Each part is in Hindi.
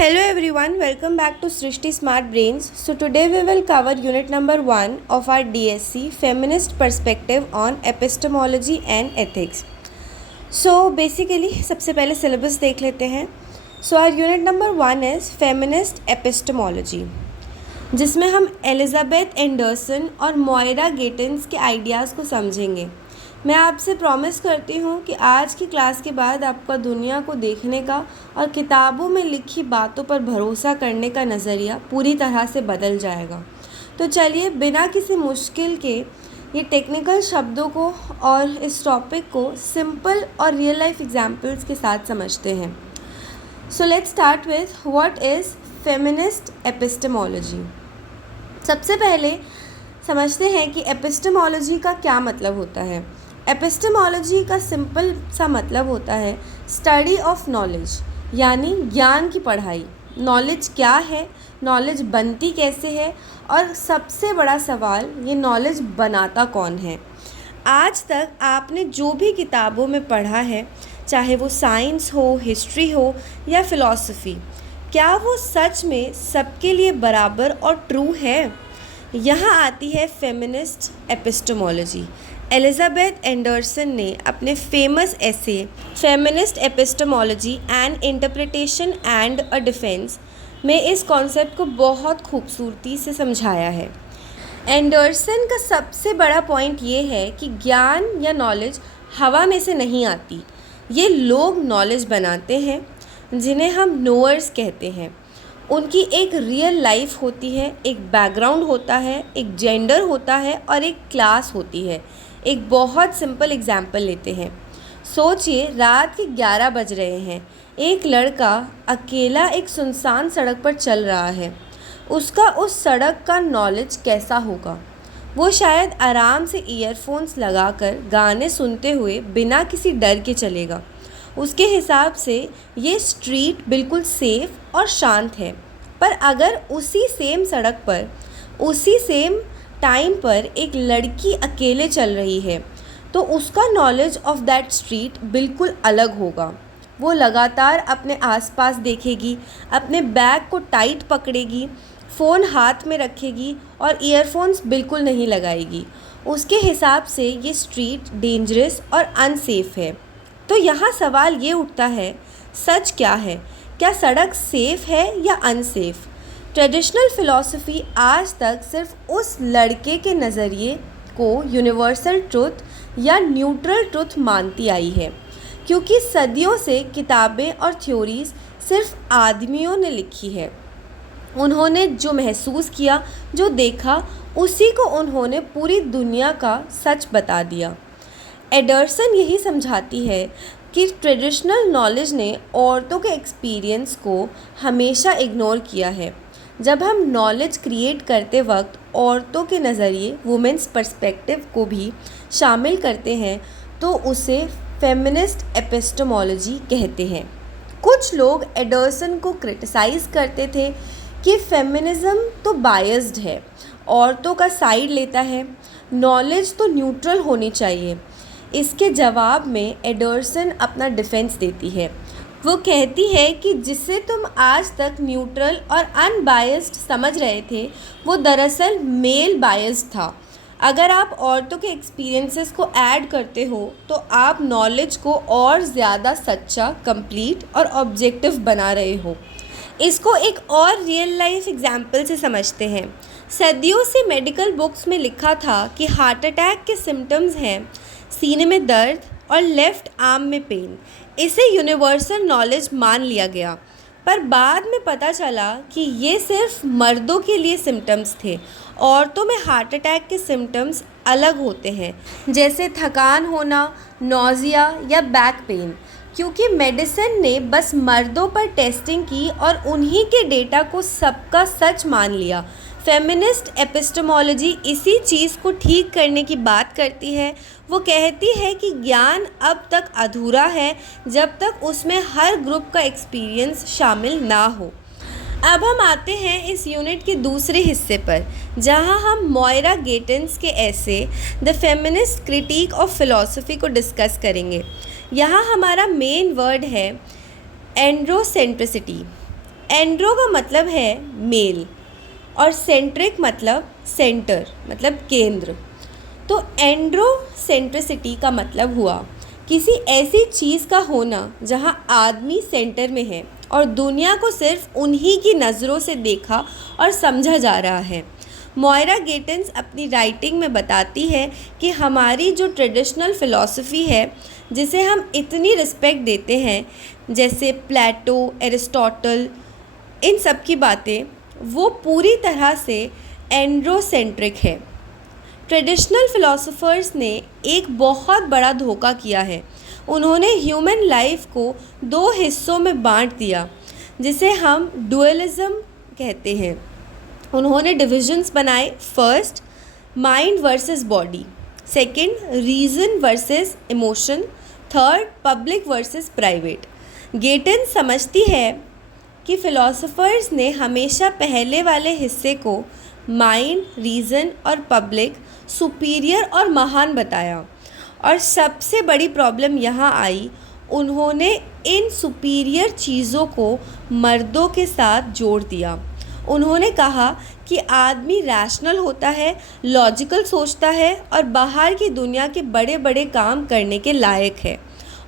Hello everyone, welcome back to Srishti Smart Brains. So today we will cover unit number 1 of our DSC Feminist Perspective on Epistemology and Ethics. So basically सबसे पहले syllabus देख लेते हैं. So our unit number 1 is Feminist Epistemology, जिसमें हम एलिजाबेथ एंडरसन और मोइरा गेटिन्स के आइडियाज़ को समझेंगे. मैं आपसे प्रॉमिस करती हूँ कि आज की क्लास के बाद आपका दुनिया को देखने का और किताबों में लिखी बातों पर भरोसा करने का नज़रिया पूरी तरह से बदल जाएगा. तो चलिए बिना किसी मुश्किल के ये टेक्निकल शब्दों को और इस टॉपिक को सिंपल और रियल लाइफ एग्जाम्पल्स के साथ समझते हैं. So let's start with what is feminist epistemology. सबसे पहले समझते हैं कि एपिस्टेमोलॉजी का क्या मतलब होता है. एपिस्टेमोलॉजी का सिंपल सा मतलब होता है स्टडी ऑफ नॉलेज, यानी ज्ञान की पढ़ाई. नॉलेज क्या है, नॉलेज बनती कैसे है, और सबसे बड़ा सवाल ये नॉलेज बनाता कौन है. आज तक आपने जो भी किताबों में पढ़ा है, चाहे वो साइंस हो, हिस्ट्री हो या फ़िलॉसफी, क्या वो सच में सबके लिए बराबर और ट्रू है. यहाँ आती है फेमिनिस्ट एपिस्टेमोलॉजी. एलिजाबेथ एंडरसन ने अपने फेमस ऐसे feminist epistemology and interpretation and a defence में इस कॉन्सेप्ट को बहुत खूबसूरती से समझाया है. एंडरसन का सबसे बड़ा पॉइंट ये है कि ज्ञान या नॉलेज हवा में से नहीं आती. ये लोग नॉलेज बनाते हैं जिन्हें हम नोअर्स कहते हैं. उनकी एक रियल लाइफ होती है, एक बैकग्राउंड होता है, एक जेंडर होता है और एक क्लास होती है. एक बहुत सिंपल एग्जाम्पल लेते हैं. सोचिए रात के 11 बज रहे हैं. एक लड़का अकेला एक सुनसान सड़क पर चल रहा है. उसका उस सड़क का नॉलेज कैसा होगा. वो शायद आराम से ईयरफोन्स लगाकर गाने सुनते हुए बिना किसी डर के चलेगा. उसके हिसाब से ये स्ट्रीट बिल्कुल सेफ़ और शांत है. पर अगर उसी सेम सड़क पर उसी सेम टाइम पर एक लड़की अकेले चल रही है, तो उसका नॉलेज ऑफ दैट स्ट्रीट बिल्कुल अलग होगा. वो लगातार अपने आसपास देखेगी, अपने बैग को टाइट पकड़ेगी, फ़ोन हाथ में रखेगी और ईयरफोन्स बिल्कुल नहीं लगाएगी. उसके हिसाब से ये स्ट्रीट डेंजरस और अनसेफ है. तो यहाँ सवाल ये उठता है, सच क्या है. क्या सड़क सेफ़ है या अनसेफ. ट्रेडिशनल फ़िलॉसफी आज तक सिर्फ उस लड़के के नज़रिए को यूनिवर्सल ट्रुथ या न्यूट्रल ट्रुथ मानती आई है, क्योंकि सदियों से किताबें और थ्योरीज़ सिर्फ आदमियों ने लिखी है. उन्होंने जो महसूस किया, जो देखा, उसी को उन्होंने पूरी दुनिया का सच बता दिया. एंडरसन यही समझाती है कि ट्रेडिशनल नॉलेज ने औरतों के एक्सपीरियंस को हमेशा इग्नोर किया है. जब हम नॉलेज क्रिएट करते वक्त औरतों के नज़रिए, वुमेन्स पर्सपेक्टिव को भी शामिल करते हैं, तो उसे फेमिनिस्ट एपिस्टेमोलॉजी कहते हैं. कुछ लोग एंडरसन को क्रिटिसाइज़ करते थे कि फेमिनिज़म तो बायस्ड है, औरतों का साइड लेता है, नॉलेज तो न्यूट्रल होनी चाहिए. इसके जवाब में एंडरसन अपना डिफेंस देती है. वो कहती है कि जिसे तुम आज तक न्यूट्रल और अनबायस्ड समझ रहे थे, वो दरअसल मेल बायस्ड था. अगर आप औरतों के एक्सपीरियंसेस को ऐड करते हो, तो आप नॉलेज को और ज़्यादा सच्चा, कंप्लीट और ऑब्जेक्टिव बना रहे हो. इसको एक और रियल लाइफ एग्जाम्पल से समझते हैं. सदियों से मेडिकल बुक्स में लिखा था कि हार्ट अटैक के सिम्टम्स हैं सीने में दर्द और लेफ़्ट आर्म में पेन. इसे यूनिवर्सल नॉलेज मान लिया गया. पर बाद में पता चला कि ये सिर्फ मर्दों के लिए सिम्टम्स थे. औरतों में हार्ट अटैक के सिम्टम्स अलग होते हैं, जैसे थकान होना, नौजिया या बैक पेन. क्योंकि मेडिसिन ने बस मर्दों पर टेस्टिंग की और उन्हीं के डेटा को सबका सच मान लिया. फेमिनिस्ट एपिस्टेमोलॉजी इसी चीज़ को ठीक करने की बात करती है. वो कहती है कि ज्ञान अब तक अधूरा है जब तक उसमें हर ग्रुप का एक्सपीरियंस शामिल ना हो. अब हम आते हैं इस यूनिट के दूसरे हिस्से पर, जहां हम मोइरा गेटिन्स के ऐसे the feminist critic of philosophy को डिस्कस करेंगे. यहाँ हमारा मेन वर्ड है एंड्रोसेंट्रिसिटी. एंड्रो का मतलब है मेल और सेंट्रिक मतलब सेंटर मतलब केंद्र। तो एंड्रोसेंट्रिसिटी का मतलब हुआ किसी ऐसी चीज़ का होना जहां आदमी सेंटर में है और दुनिया को सिर्फ उन्हीं की नज़रों से देखा और समझा जा रहा है। मोइरा गेटेंस अपनी राइटिंग में बताती है कि हमारी जो ट्रेडिशनल फ़िलॉसफी है जिसे हम इतनी रिस्पेक्ट देते हैं, जैसे प्लेटो, एरिस्टोटल, इन सब की बातें, वो पूरी तरह से एंड्रोसेंट्रिक है। ट्रेडिशनल फ़िलासफ़र्स ने एक बहुत बड़ा धोखा किया है। उन्होंने ह्यूमन लाइफ को दो हिस्सों में बांट दिया जिसे हम डुअलिज़म कहते हैं। उन्होंने डिविजन्स बनाए, first mind versus body, second reason versus emotion, third public versus private. Gatens समझती है कि फ़िलासफ़र्स ने हमेशा पहले वाले हिस्से को माइंड, रीज़न और पब्लिक सुपीरियर और महान बताया, और सबसे बड़ी प्रॉब्लम यहाँ आई, उन्होंने इन सुपीरियर चीज़ों को मर्दों के साथ जोड़ दिया। उन्होंने कहा कि आदमी रैशनल होता है, लॉजिकल सोचता है और बाहर की दुनिया के बड़े बड़े काम करने के लायक है,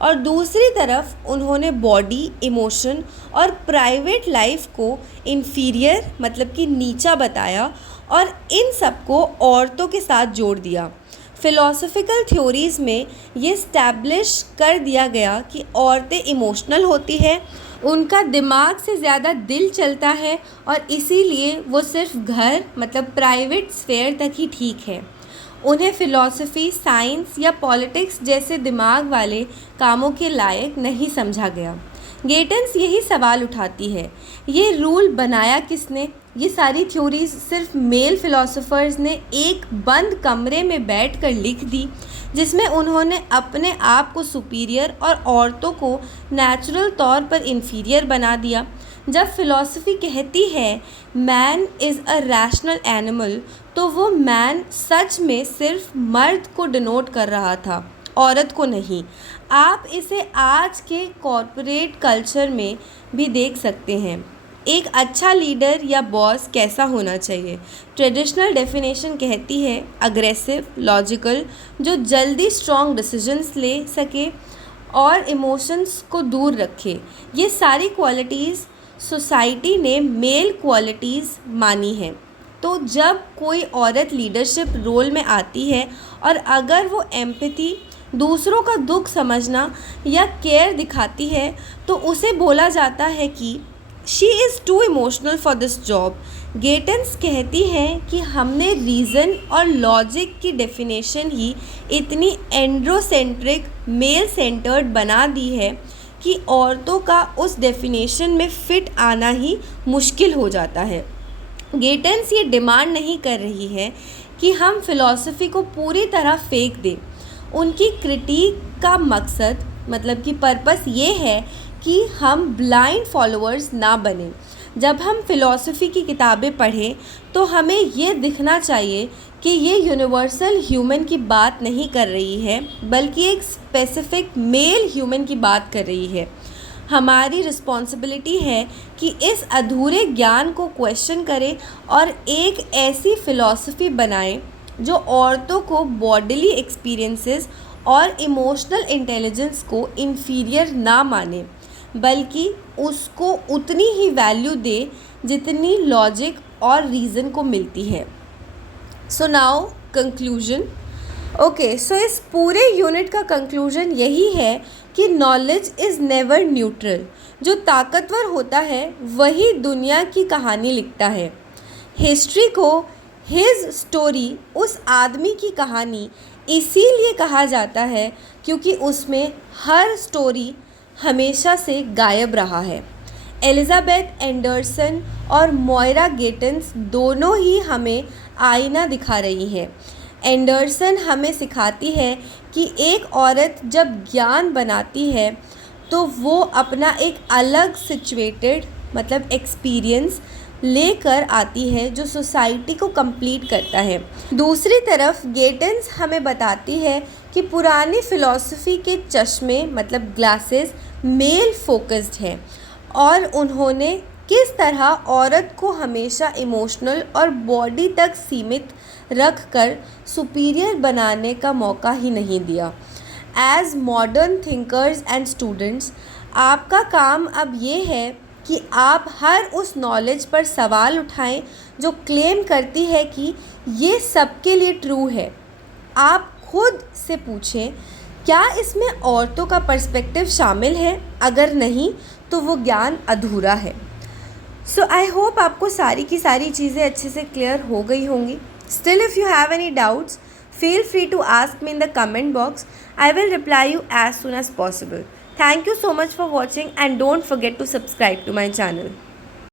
और दूसरी तरफ उन्होंने बॉडी, इमोशन और प्राइवेट लाइफ को इन्फीरियर मतलब कि नीचा बताया और इन सबको औरतों के साथ जोड़ दिया। फ़िलासफ़िकल थ्योरीज़ में ये स्टैब्लिश कर दिया गया कि औरतें इमोशनल होती हैं, उनका दिमाग से ज़्यादा दिल चलता है और इसीलिए वो सिर्फ घर मतलब प्राइवेट स्फेयर तक ही ठीक है। उन्हें फ़िलासफ़ी, साइंस या पॉलिटिक्स जैसे दिमाग वाले कामों के लायक नहीं समझा गया। गेटेंस यही सवाल उठाती है, ये रूल बनाया किसने? ये सारी थ्योरीज सिर्फ मेल फ़िलासफ़र्स ने एक बंद कमरे में बैठकर लिख दी, जिसमें उन्होंने अपने आप को सुपीरियर और औरतों को नेचुरल तौर पर इन्फीरियर बना दिया। जब फ़िलासफ़ी कहती है man is a rational animal, तो वो मैन सच में सिर्फ मर्द को डिनोट कर रहा था, औरत को नहीं। आप इसे आज के कॉरपोरेट कल्चर में भी देख सकते हैं। एक अच्छा लीडर या बॉस कैसा होना चाहिए? ट्रेडिशनल डेफिनेशन कहती है अग्रेसिव, लॉजिकल, जो जल्दी स्ट्रॉन्ग डिसीजंस ले सके और इमोशंस को दूर रखे। ये सारी क्वालिटीज़ सोसाइटी ने मेल क्वालिटीज़ मानी हैं। तो जब कोई औरत लीडरशिप रोल में आती है और अगर वो एम्पैथी, दूसरों का दुख समझना या केयर दिखाती है, तो उसे बोला जाता है कि she is too emotional for this job. Gatens कहती हैं कि हमने रीज़न और लॉजिक की डेफिनेशन ही इतनी एंड्रोसेंट्रिक, मेल सेंटर्ड बना दी है कि औरतों का उस डेफिनेशन में फ़िट आना ही मुश्किल हो जाता है। गेटेंस ये डिमांड नहीं कर रही है कि हम फ़िलासफ़ी को पूरी तरह फेंक दें। उनकी क्रिटिक का मकसद मतलब कि पर्पस ये है कि हम ब्लाइंड फॉलोअर्स ना बने। जब हम फ़िलासफ़ी की किताबें पढ़ें तो हमें ये दिखना चाहिए कि ये यूनिवर्सल ह्यूमन की बात नहीं कर रही है, बल्कि एक स्पेसिफ़िक मेल ह्यूमन की बात कर रही है। हमारी रिस्पॉन्सिबिलिटी है कि इस अधूरे ज्ञान को क्वेश्चन करें और एक ऐसी फ़िलासफ़ी बनाएं जो औरतों को बॉडीली एक्सपीरियंसेस और इमोशनल इंटेलिजेंस को इन्फीरियर ना माने, बल्कि उसको उतनी ही वैल्यू दे जितनी लॉजिक और रीज़न को मिलती है। So now conclusion. ओके, सो इस पूरे यूनिट का कंक्लूजन यही है कि नॉलेज इज़ नेवर न्यूट्रल। जो ताकतवर होता है वही दुनिया की कहानी लिखता है। हिस्ट्री को हिज स्टोरी, उस आदमी की कहानी इसीलिए कहा जाता है क्योंकि उसमें हर स्टोरी हमेशा से गायब रहा है। एलिज़ाबेथ एंडरसन और मोइरा गेटेंस दोनों ही हमें आईना दिखा रही हैं। एंडरसन हमें सिखाती है कि एक औरत जब ज्ञान बनाती है तो वो अपना एक अलग सिचुएटेड मतलब एक्सपीरियंस लेकर आती है जो सोसाइटी को कंप्लीट करता है। दूसरी तरफ गेटेंस हमें बताती है कि पुरानी फ़िलासफ़ी के चश्मे मतलब ग्लासेस मेल फोकस्ड हैं और उन्होंने किस तरह औरत को हमेशा इमोशनल और बॉडी तक सीमित रख कर सुपीरियर बनाने का मौका ही नहीं दिया। As modern thinkers and students, आपका काम अब ये है कि आप हर उस नॉलेज पर सवाल उठाएं जो क्लेम करती है कि ये सबके लिए ट्रू है। आप खुद से पूछें, क्या इसमें औरतों का पर्सपेक्टिव शामिल है? अगर नहीं तो वो ज्ञान अधूरा है। सो आई होप आपको सारी की सारी चीज़ें अच्छे से क्लियर हो गई होंगी। Still if you have any doubts, feel free to ask me in the comment box. I will reply you as soon as possible. Thank you so much for watching and don't forget to subscribe to my channel.